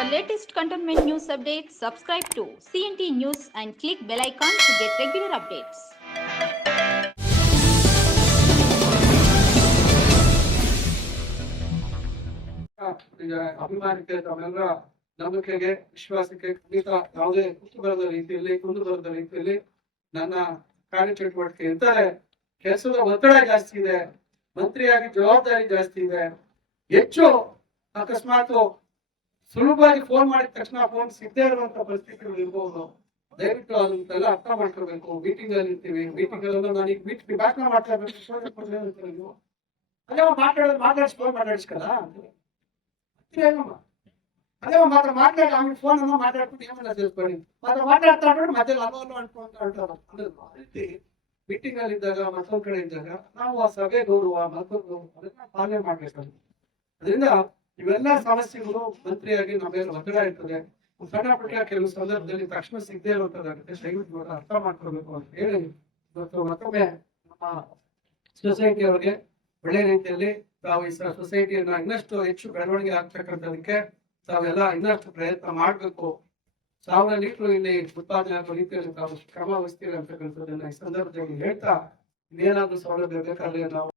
For latest cantonment news updates, subscribe to CNT News and click bell icon to get regular updates. ಈಗ ಅಭಿಮಾನಕ್ಕೆ ತಮ್ಮೆಲ್ಲರ ನಂಬಿಕೆಗೆ ವಿಶ್ವಾಸಕ್ಕೆ ಖಂಡಿತ ಯಾವುದೇ ಕುತ್ತು ಬರದ ರೀತಿಯಲ್ಲಿ ಕುಂದು ಬರದ ರೀತಿಯಲ್ಲಿ ನನ್ನ ಕಾರ್ಯಚಟುವಟಿಕೆ ಇರ್ತಾರೆ ಕೆಲಸದ ಒತ್ತಡ ಜಾಸ್ತಿ ಇದೆ ಮಂತ್ರಿಯಾಗಿ ಜವಾಬ್ದಾರಿ ಜಾಸ್ತಿ ಇದೆ ಹೆಚ್ಚು ಅಕಸ್ಮಾತ್ ಸುಲಭವಾಗಿ ಫೋನ್ ಮಾಡಿದ ತಕ್ಷಣ ಫೋನ್ ಸಿಗದೇ ಇರುವಂತ ಪರಿಸ್ಥಿತಿಗಳು ಇರ್ಬೋದು. ದಯವಿಟ್ಟು ಅದನ್ನೆಲ್ಲ ಅರ್ಥ ಮಾಡ್ಕೋಬೇಕು ಮೀಟಿಂಗ್ ಅಲ್ಲಿ ಇರ್ತೀವಿ. ಮೀಟಿಂಗ್ ಅಲ್ಲಿ ನಾನು ಈಗ ಮೀಟ್ ಮಾತಾಡ್ಬೇಕು ನೀವು. ಅದೇ ಮಾತಾಡೋದು, ಮಾತಾಡಿಸ್ ಫೋನ್ ಮಾತಾಡಿಸ್ಕಲ್ಲ? ಅದೇ ಮಾತ್ರ ಮಾತಾಡಿ, ಆಮೇಲೆ ಫೋನ್ ಅನ್ನ ಮಾತಾಡ್ಬಿಟ್ಟು ಏನೆಲ್ಲ ತಿಳ್ಕೊಳ್ಳಿ? ಮಾತ್ರ ಮಾತಾಡ್ತಾ ಇರ್ಬಿಟ್ಟು ಮತ್ತೆ ಅಲ್ಲೋ ಅಲ್ಲೋ ಅನ್ಕೊಂತ ಹೊರಟೋರು. ಅಂದ್ರೆ ರೀತಿ ಮೀಟಿಂಗ್ ಅಲ್ಲಿ ಇದ್ದಾಗ, ಮತ್ತೊಂದ್ ಕಡೆ ಇದ್ದಾಗ ನಾವು ಆ ಸಭೆ ಗೌರವ ಮತ್ತೊಂದು ಅದನ್ನ ಪಾಲನೆ ಮಾಡ್ಬೇಕಾಗುತ್ತೆ ಅದರಿಂದ ಇವೆಲ್ಲ ಸಮಸ್ಯೆಗಳು ಮಂತ್ರಿಯಾಗಿ ನಮ್ಮೇಲೆ ಒತ್ತಡ ಇರ್ತದೆ. ಸಣ್ಣ ಪುಟ್ಟ ಕೆಲವು ಸಂದರ್ಭದಲ್ಲಿ ತಕ್ಷಣ ಸಿಗದೆ ಇರುವಂತದ್ದಾಗುತ್ತೆ. ದಯವಿಟ್ಟು ಅರ್ಥ ಮಾಡ್ಕೋಬೇಕು ಅಂತ ಹೇಳಿ ಇವತ್ತು ಮತ್ತೊಮ್ಮೆ ನಮ್ಮ ಸೊಸೈಟಿ ಅವರಿಗೆ ಒಳ್ಳೆ ರೀತಿಯಲ್ಲಿ ತಾವು ಈ ಸೊಸೈಟಿಯನ್ನ ಇನ್ನಷ್ಟು ಹೆಚ್ಚು ಬೆಳವಣಿಗೆ ಆಗ್ತಕ್ಕಂಥದಕ್ಕೆ ತಾವೆಲ್ಲ ಇನ್ನಷ್ಟು ಪ್ರಯತ್ನ ಮಾಡಬೇಕು. ಸಾವಿರ ಲೀಟರ್ ಇಲ್ಲಿ ಉತ್ಪಾದನೆ ಆಗೋ ರೀತಿಯಲ್ಲಿ ತಾವು ಕ್ರಮ ವಹಿಸ್ತೀರಿ ಅಂತಕ್ಕಂಥದ್ದನ್ನ ಈ ಸಂದರ್ಭದಲ್ಲಿ ಹೇಳ್ತಾ ಇನ್ನೇನಾದ್ರೂ ಸೌಲಭ್ಯ ಬೇಕಾದ್ರೆ ನಾವು